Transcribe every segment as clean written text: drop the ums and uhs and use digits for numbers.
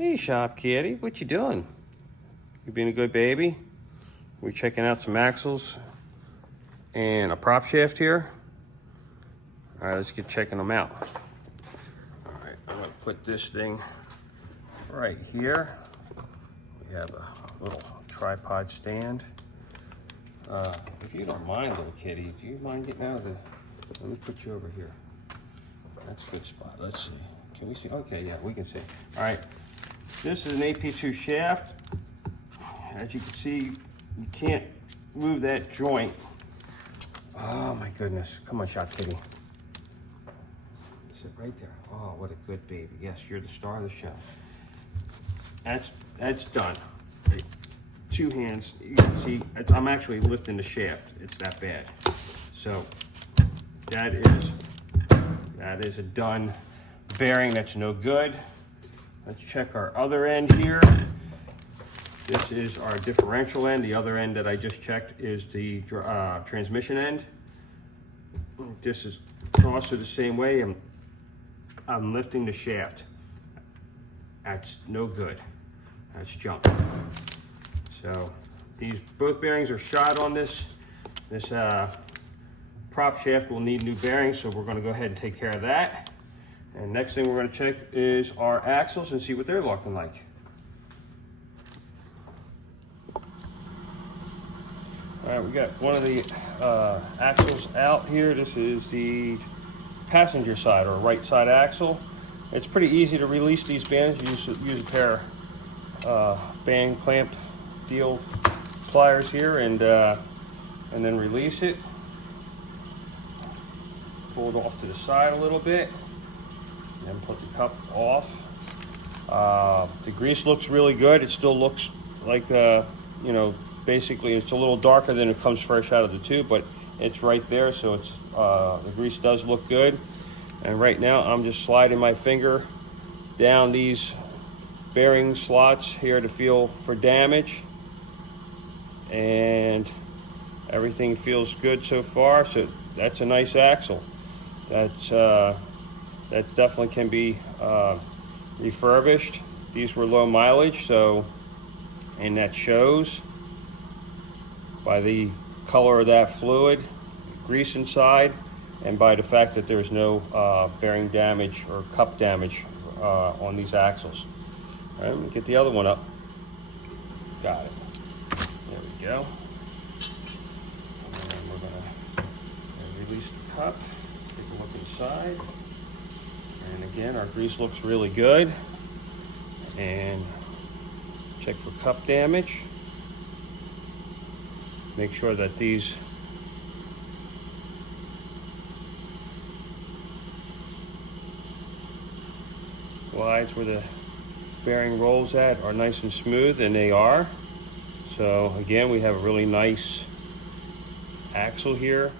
Hey, Shop Kitty, what you doing? You being a good baby? We're checking out some axles and a prop shaft here. All right, let's get checking them out. All right, I'm gonna put this thing right here. We have a little tripod stand. If you don't mind, little kitty, do you mind getting out of the... Let me put you over here. That's a good spot. Let's see. Can we see? Okay, yeah, we can see. All right. This is an AP2 shaft. As you can see, you can't move that joint. Oh my goodness. Come on, Shop Kitty. Sit right there. Oh, what a good baby. Yes, you're the star of the show. That's done. Right. Two hands. You can see, I'm actually lifting the shaft. It's that bad. So that is a done bearing. That's no good. Let's check our other end here. This is our differential end. The other end that I just checked is the transmission end. This is also the same way. I'm lifting the shaft. That's no good. That's junk. So these both bearings are shot on this. This prop shaft will need new bearings, so we're going to go ahead and take care of that. And next thing we're going to check is our axles and see what they're looking like. All right, we got one of the axles out here. This is the passenger side or right side axle. It's pretty easy to release these bands. You use a pair of band clamp deal pliers here and then release it. Pull it off to the side a little bit. And put the cup off. The grease looks really good. It still looks like, you know, basically it's a little darker than it comes fresh out of the tube, but it's right there, so it's the grease does look good. And right now I'm just sliding my finger down these bearing slots here to feel for damage. And everything feels good so far, so that's a nice axle. That definitely can be refurbished. These were low mileage, so, and that shows by the color of that fluid, grease inside, and by the fact that there's no bearing damage or cup damage on these axles. All right, let me get the other one up. Got it. There we go. And we're gonna release the cup, take a look inside. And again, our grease looks really good. And check for cup damage. Make sure that these glides where the bearing rolls at are nice and smooth, and they are. So again, we have a really nice axle here.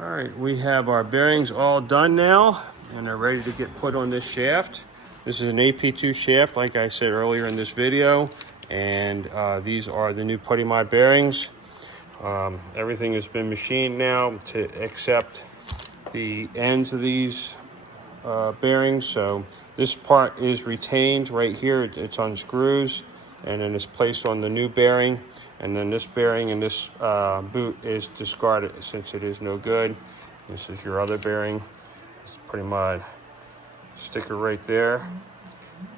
All right, we have our bearings all done now, and they're ready to get put on this shaft. This is an AP2 shaft, like I said earlier in this video, and these are the new PuddyMod bearings. Everything has been machined now to accept the ends of these bearings. So this part is retained right here. It's on screws, and then it's placed on the new bearing. And then this bearing in this boot is discarded since it is no good. This is your other bearing. It's PuddyMod sticker right there,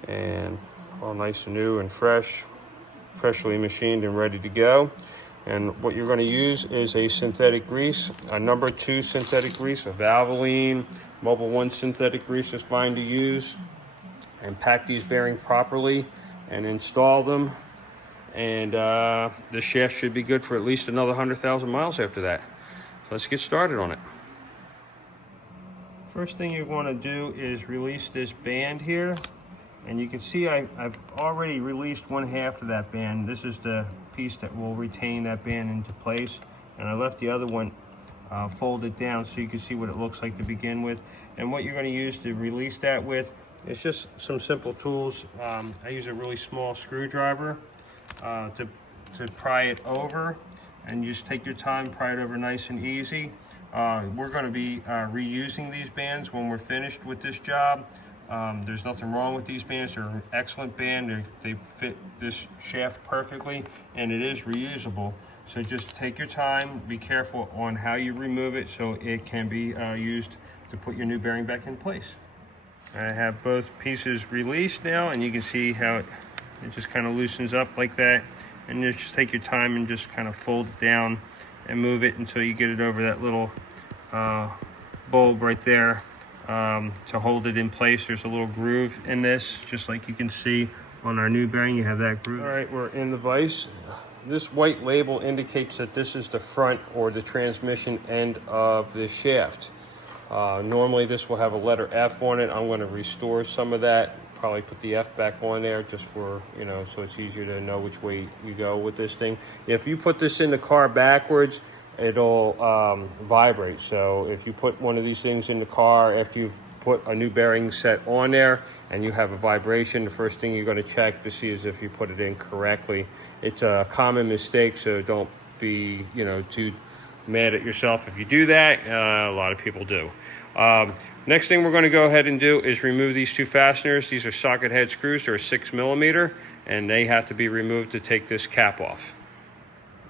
and all nice and new and fresh, freshly machined and ready to go. And what you're going to use is a synthetic grease, a number 2 synthetic grease, a Valvoline, Mobil 1 synthetic grease is fine to use. And pack these bearings properly and install them. And the shaft should be good for at least another 100,000 miles after that. So let's get started on it. First thing you want to do is release this band here. And you can see I've already released 1/2 of that band. This is the piece that will retain that band into place. And I left the other one folded down so you can see what it looks like to begin with. And what you're going to use to release that with is just some simple tools. I use a really small screwdriver to pry it over, and you just take your time, pry it over nice and easy. We're going to be reusing these bands when we're finished with this job. There's nothing wrong with these bands. They're an excellent band. They fit this shaft perfectly, and it is reusable. So just take your time, be careful on how you remove it so it can be used to put your new bearing back in place. I have both pieces released now, and you can see how it just kind of loosens up like that. And just take your time and just kind of fold it down and move it until you get it over that little bulb right there to hold it in place. There's a little groove in this, just like you can see on our new bearing. You have that groove. All right, we're in the vise. This white label indicates that this is the front or the transmission end of the shaft. Normally this will have a letter F on it. I'm going to restore some of that, probably put the F back on there just for, you know, so it's easier to know which way you go with this thing. If you put this in the car backwards, it'll vibrate. So if you put one of these things in the car after you've put a new bearing set on there and you have a vibration, the first thing you're going to check to see is if you put it in correctly. It's a common mistake, so don't be, you know, too mad at yourself if you do that. A lot of people do. Next thing we're going to go ahead and do is remove these two fasteners. These are socket head screws. They're 6mm, and they have to be removed to take this cap off.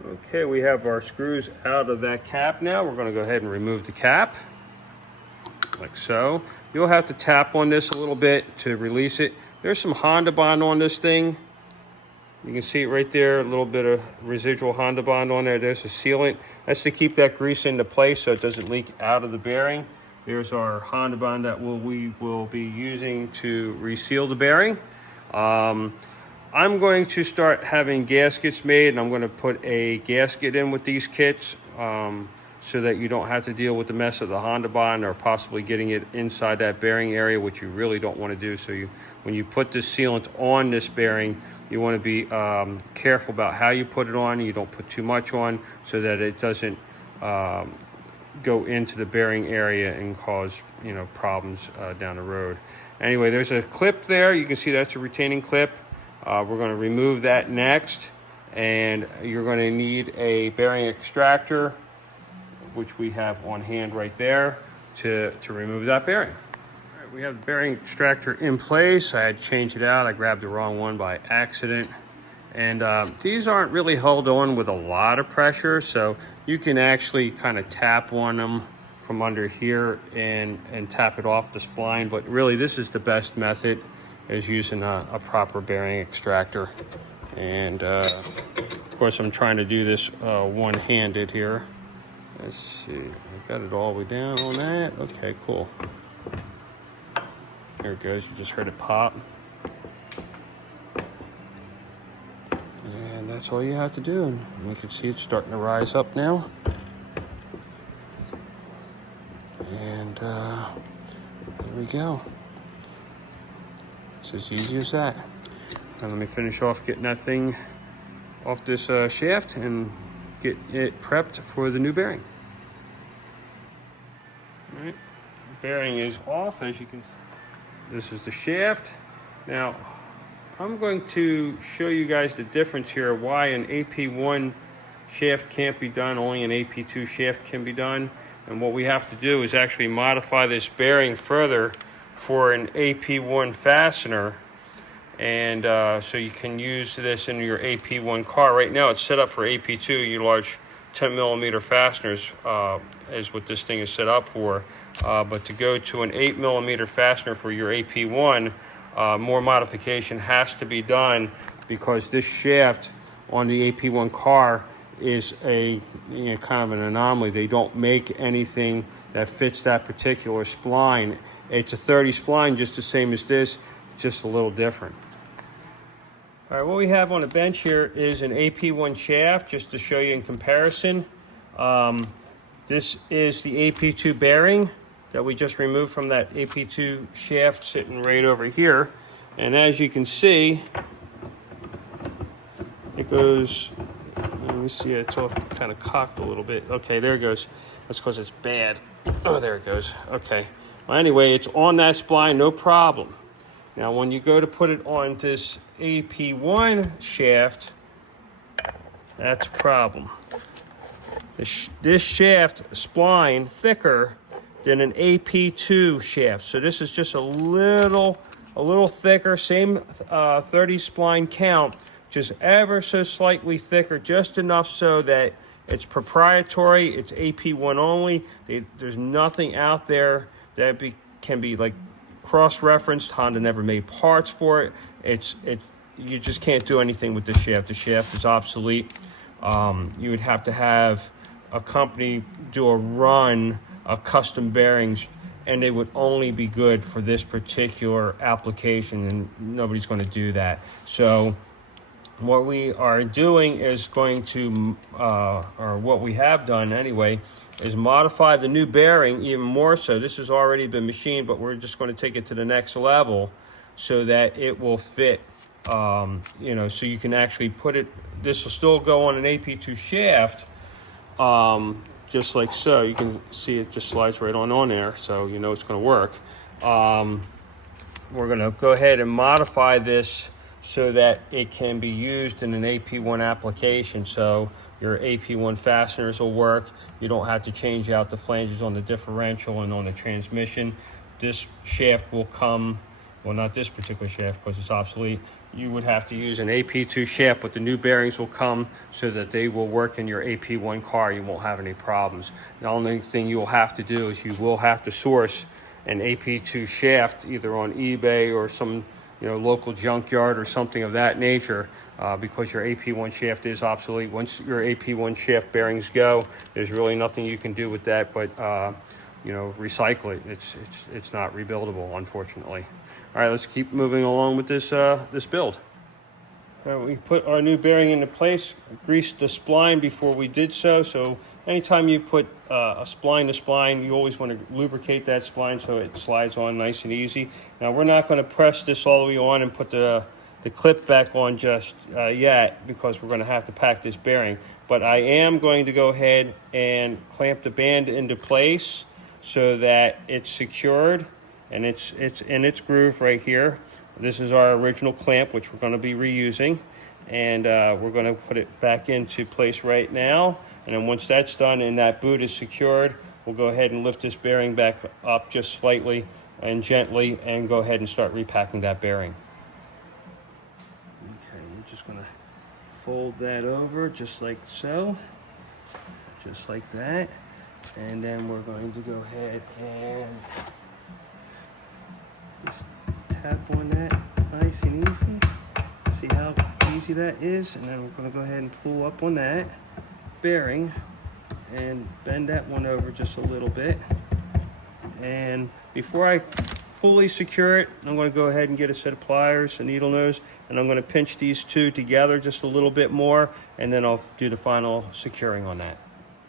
Okay, we have our screws out of that cap now. We're going to go ahead and remove the cap, like so. You'll have to tap on this a little bit to release it. There's some Honda bond on this thing. You can see it right there, a little bit of residual Honda bond on there. There's a sealant. That's to keep that grease into place so it doesn't leak out of the bearing. There's our Honda bond that we will be using to reseal the bearing. I'm going to start having gaskets made, and I'm going to put a gasket in with these kits so that you don't have to deal with the mess of the Honda bond or possibly getting it inside that bearing area, which you really don't want to do. So when you put this sealant on this bearing, you want to be careful about how you put it on. You don't put too much on so that it doesn't go into the bearing area and cause, you know, problems down the road. Anyway, there's a clip there. You can see that's a retaining clip. We're going to remove that next, and you're going to need a bearing extractor, which we have on hand right there to remove that bearing. All right, we have the bearing extractor in place. I had to change it out. I grabbed the wrong one by accident. And these aren't really held on with a lot of pressure, so you can actually kind of tap on them from under here and tap it off the spline. But really, this is the best method, is using a proper bearing extractor. And of course, I'm trying to do this one-handed here. Let's see, I got it all the way down on that. Okay, cool. There it goes, you just heard it pop. And that's all you have to do. And you can see it's starting to rise up now. And there we go. It's as easy as that. Now let me finish off getting that thing off this shaft and get it prepped for the new bearing. All right, the bearing is off, as you can see. This is the shaft. Now, I'm going to show you guys the difference here, why an AP1 shaft can't be done, only an AP2 shaft can be done. And what we have to do is actually modify this bearing further for an AP1 fastener. And so you can use this in your AP1 car. Right now it's set up for AP2. You large 10mm fasteners is what this thing is set up for. But to go to an 8mm fastener for your AP1, more modification has to be done, because this shaft on the AP1 car is a kind of an anomaly. They don't make anything that fits that particular spline. It's a 30 spline, just the same as this, just a little different. All right, what we have on the bench here is an AP1 shaft, just to show you in comparison. This is the AP2 bearing that we just removed from that AP2 shaft, sitting right over here. And as you can see, it goes, let me see, it's all kind of cocked a little bit. Okay, there it goes. That's because it's bad. Oh, there it goes. Okay. Well, anyway, it's on that spline, no problem. Now, when you go to put it on this AP1 shaft, that's a problem. This shaft spline thicker than an AP2 shaft. So this is just a little thicker, same 30 spline count, just ever so slightly thicker, just enough so that it's proprietary, it's AP1 only. There's nothing out there that can be like cross-referenced. Honda never made parts for it. You just can't do anything with the shaft. The shaft is obsolete. You would have to have a company do a run of custom bearings, and they would only be good for this particular application, and nobody's going to do that. So what we are doing is going to, or what we have done anyway, is modify the new bearing even more so. This has already been machined, but we're just going to take it to the next level so that it will fit, you know, so you can actually put it, this will still go on an AP2 shaft, just like so. You can see it just slides right on there, so you know it's going to work. We're going to go ahead and modify this so that it can be used in an AP1 application. So your AP1 fasteners will work. You don't have to change out the flanges on the differential and on the transmission. This shaft will come, well, not this particular shaft because it's obsolete. You would have to use an AP2 shaft, but the new bearings will come so that they will work in your AP1 car. You won't have any problems. The only thing you will have to do is you will have to source an AP2 shaft either on eBay or some local junkyard or something of that nature, because your AP1 shaft is obsolete. Once your AP1 shaft bearings go, there's really nothing you can do with that but recycle it. It's not rebuildable, unfortunately. All right, let's keep moving along with this this build. All right, we put our new bearing into place, greased the spline before we did so. So anytime you put a spline to spline, you always want to lubricate that spline so it slides on nice and easy. Now we're not going to press this all the way on and put the clip back on just yet, because we're going to have to pack this bearing. But I am going to go ahead and clamp the band into place so that it's secured and it's in its groove right here. This is our original clamp, which we're going to be reusing, and we're going to put it back into place right now. And then once that's done and that boot is secured, we'll go ahead and lift this bearing back up just slightly and gently and go ahead and start repacking that bearing. Okay, we're just going to fold that over just like so, just like that. And then we're going to go ahead and just tap on that nice and easy. See how easy that is? And then we're going to go ahead and pull up on that bearing and bend that one over just a little bit. And before I fully secure it, I'm going to go ahead and get a set of pliers, a needle nose, and I'm going to pinch these two together just a little bit more, and then I'll do the final securing on that.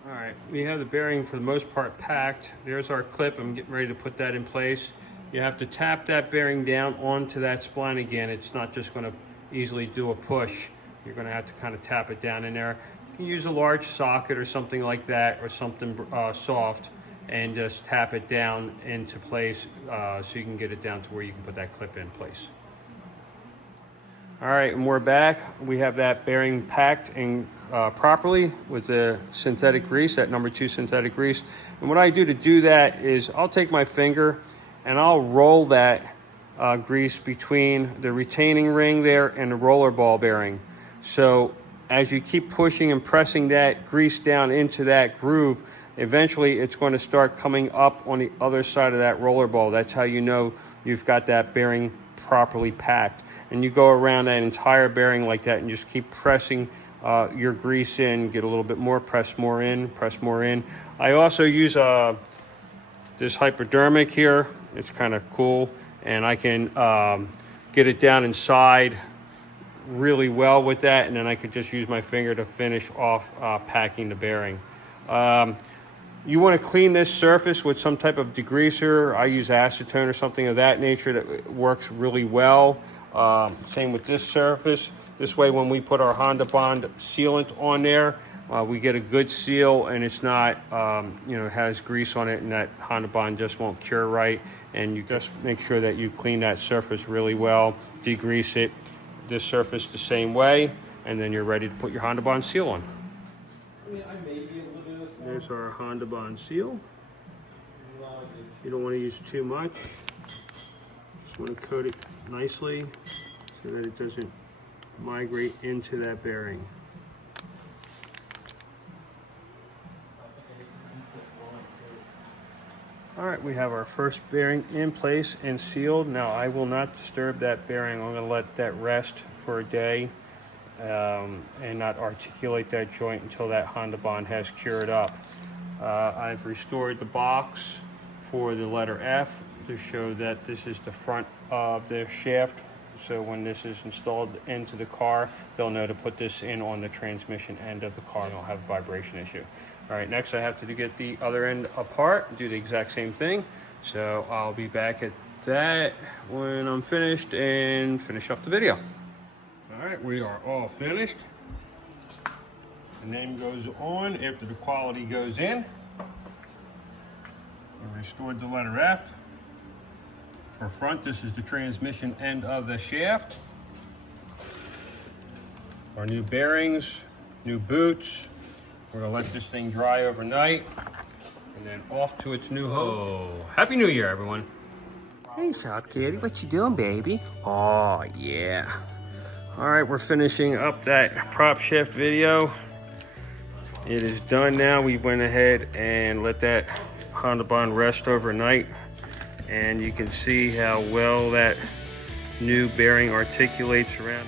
All right, we have the bearing for the most part packed. There's our clip. I'm getting ready to put that in place. You have to tap that bearing down onto that spline again. It's not just going to easily do a push. You're going to have to kind of tap it down in there. You can use a large socket or something like that, or something soft, and just tap it down into place so you can get it down to where you can put that clip in place. All right, and we're back. We have that bearing packed and properly with the synthetic grease, that number 2 synthetic grease. And what I do that is I'll take my finger and I'll roll that grease between the retaining ring there and the roller ball bearing. So as you keep pushing and pressing that grease down into that groove, eventually it's going to start coming up on the other side of that roller ball. That's how you know you've got that bearing properly packed. And you go around that entire bearing like that and just keep pressing your grease in, get a little bit more, press more in, press more in. I also use this hypodermic here. It's kind of cool, and I can get it down inside really well with that, and then I could just use my finger to finish off packing the bearing. You want to clean this surface with some type of degreaser. I use acetone or something of that nature that works really well. Same with this surface. This way, when we put our Honda Bond sealant on there, we get a good seal, and it's not, has grease on it, and that Honda Bond just won't cure right. And you just make sure that you clean that surface really well, degrease it, this surface the same way, and then you're ready to put your Honda Bond seal on. There's our Honda Bond seal. You don't want to use too much. Just want to coat it nicely so that it doesn't migrate into that bearing. All right, we have our first bearing in place and sealed. Now I will not disturb that bearing. I'm going to let that rest for a day and not articulate that joint until that Honda bond has cured up. I've restored the box for the letter F to show that this is the front of the shaft. So when this is installed into the car, they'll know to put this in on the transmission end of the car and they'll have a vibration issue. All right, next I have to get the other end apart, do the exact same thing. So I'll be back at that when I'm finished and finish up the video. All right, we are all finished. The name goes on after the quality goes in. We restored the letter F. For front, this is the transmission end of the shaft. Our new bearings, new boots. We're gonna let this thing dry overnight and then off to its new home. Happy New Year, everyone. Hey, Shop Kitty, what you doing, baby? Oh, yeah. All right, we're finishing up that prop shaft video. It is done now. We went ahead and let that Honda bond rest overnight. And you can see how well that new bearing articulates around.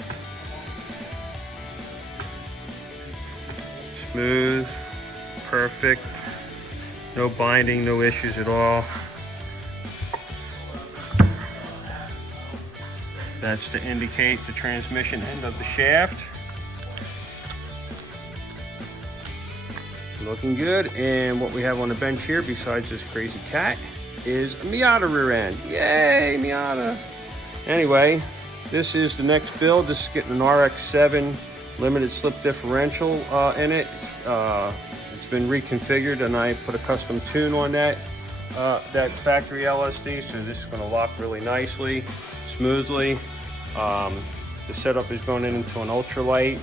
Smooth, perfect, no binding, no issues at all. That's to indicate the transmission end of the shaft. Looking good. And what we have on the bench here, besides this crazy cat, is a Miata rear end. Yay, Miata. Anyway, this is the next build. This is getting an RX7 limited slip differential in it. It's been reconfigured and I put a custom tune on that factory LSD, so this is going to lock really nicely, smoothly. The setup is going into an ultralight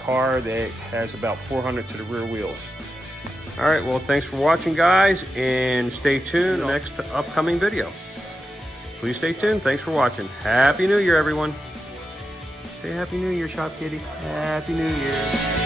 car that has about 400 to the rear wheels. All right, well, thanks for watching, guys, and stay tuned next upcoming video. Please stay tuned. Thanks for watching. Happy New Year, everyone. Say Happy New Year, Shop Kitty. Happy New Year.